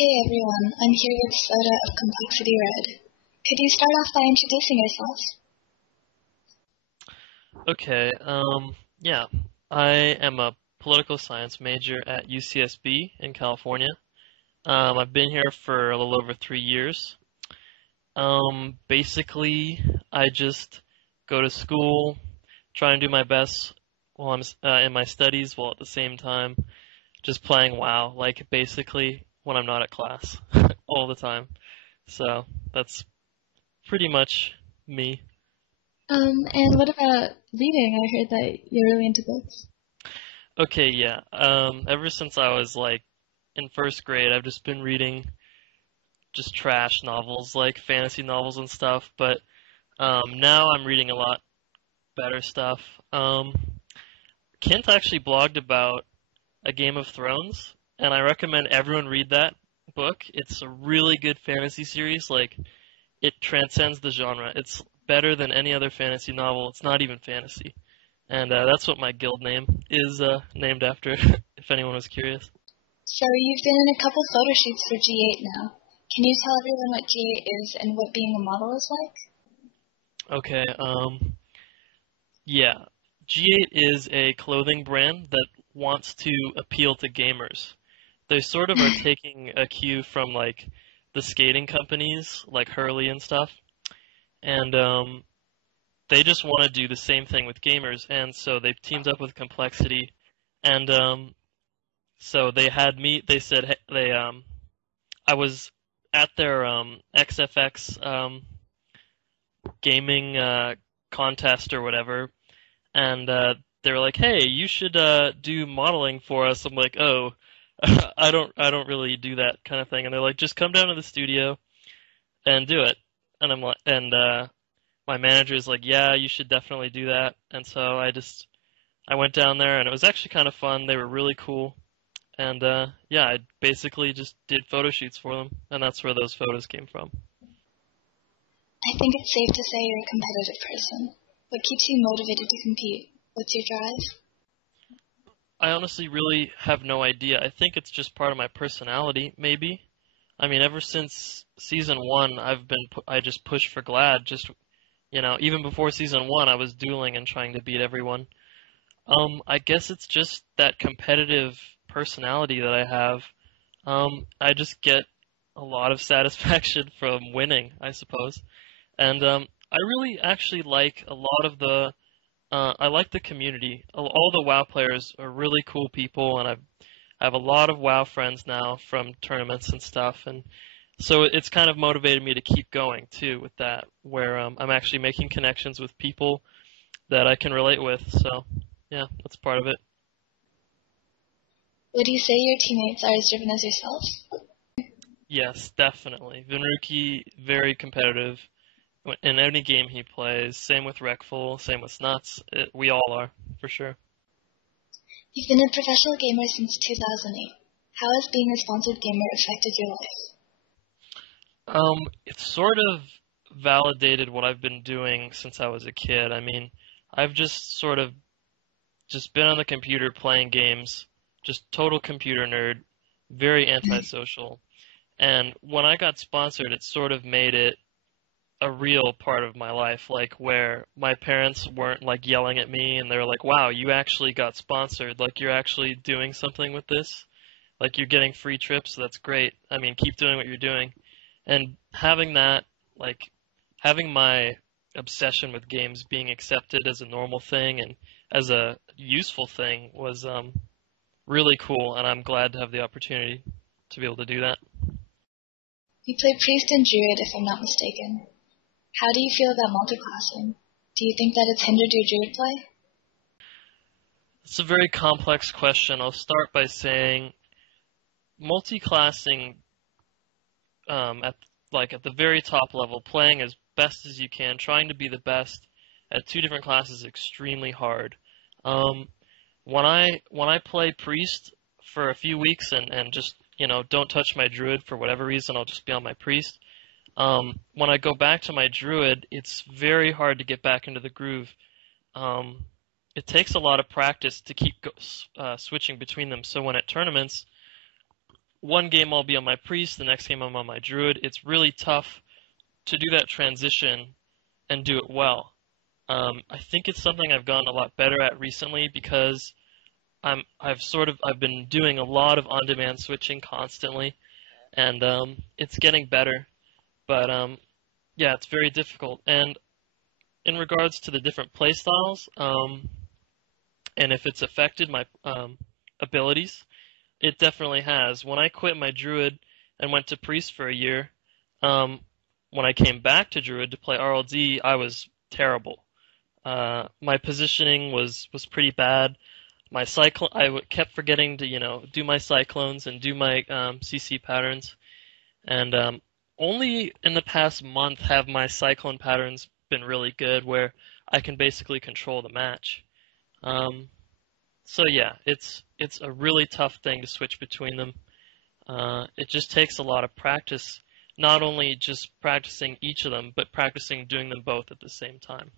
Hey everyone, I'm here with Soda of Complexity Red. Could you start off by introducing yourselves? Okay, yeah. I am a political science major at UCSB in California. I've been here for a little over 3 years. Basically, I just go to school, try and do my best while I'm in my studies, while at the same time just playing WoW, like basically when I'm not at class all the time. So that's pretty much me. And what about reading? I heard that you're really into books. Okay, yeah. Ever since I was like in first grade, I've just been reading just trash novels, like fantasy novels and stuff. But now I'm reading a lot better stuff. Kent actually blogged about A Game of Thrones, and I recommend everyone read that book. It's a really good fantasy series. Like, it transcends the genre. It's better than any other fantasy novel. It's not even fantasy. And that's what my guild name is named after, if anyone was curious. So you've been in a couple photo shoots for G8 now. Can you tell everyone what G8 is and what being a model is like? Okay, yeah. G8 is a clothing brand that wants to appeal to gamers. They sort of are taking a cue from like the skating companies like Hurley and stuff, and they just want to do the same thing with gamers, and so they've teamed up with Complexity, and so they had me. They said I was at their XFX gaming contest or whatever, and they were like, "Hey, you should do modeling for us." I'm like, "Oh, I don't really do that kind of thing." And they're like, "Just come down to the studio and do it." And I'm like, and my manager is like, "Yeah, you should definitely do that." And so I went down there, and it was actually kind of fun. They were really cool, and yeah, I basically just did photo shoots for them, and that's where those photos came from. I think it's safe to say you're a competitive person. What keeps you motivated to compete? What's your drive? I honestly really have no idea. I think it's just part of my personality, maybe. I mean, ever since season one, I just pushed for Glad. Just even before season one, I was dueling and trying to beat everyone. I guess it's just that competitive personality that I have. I just get a lot of satisfaction from winning, I suppose. And I really actually like a lot of the I like the community. All the WoW players are really cool people, and I have a lot of WoW friends now from tournaments and stuff, and so it's kind of motivated me to keep going too with that, where I'm actually making connections with people that I can relate with. So yeah, that's part of it. Would you say your teammates are as driven as yourself? Yes, definitely. Vinruki, very competitive in any game he plays. Same with Rekful, same with Snuts. We all are, for sure. You've been a professional gamer since 2008. How has being a sponsored gamer affected your life? It's sort of validated what I've been doing since I was a kid. I mean, I've just sort of just been on the computer playing games, just total computer nerd, very antisocial. And when I got sponsored, it sort of made it a real part of my life, like where my parents weren't like yelling at me and they're like, "Wow, you actually got sponsored. Like you're actually doing something with this. Like you're getting free trips. That's great. I mean, keep doing what you're doing." And having that, like having my obsession with games being accepted as a normal thing and as a useful thing was really cool, and I'm glad to have the opportunity to be able to do that. You play Priest and Druid, if I'm not mistaken. How do you feel about multiclassing? Do you think that it's hindered your Druid play? It's a very complex question. I'll start by saying multi-classing at at the very top level, playing as best as you can, trying to be the best at two different classes is extremely hard. Um, when I play priest for a few weeks and just don't touch my druid for whatever reason, I'll just be on my priest. When I go back to my druid, it's very hard to get back into the groove. Um, it takes a lot of practice to keep switching between them. So when at tournaments, one game I'll be on my priest, the next game I'm on my druid. It's really tough to do that transition and do it well. I think it's something I've gotten a lot better at recently because I've been doing a lot of on-demand switching constantly, and it's getting better. But yeah, it's very difficult. And in regards to the different playstyles, and if it's affected my abilities, it definitely has. When I quit my druid and went to priest for a year, when I came back to druid to play RLD, I was terrible. My positioning was pretty bad. My kept forgetting to do my cyclones and do my CC patterns, and only in the past month have my cyclone patterns been really good, where I can basically control the match. So yeah, it's a really tough thing to switch between them. It just takes a lot of practice, not only just practicing each of them, but practicing doing them both at the same time.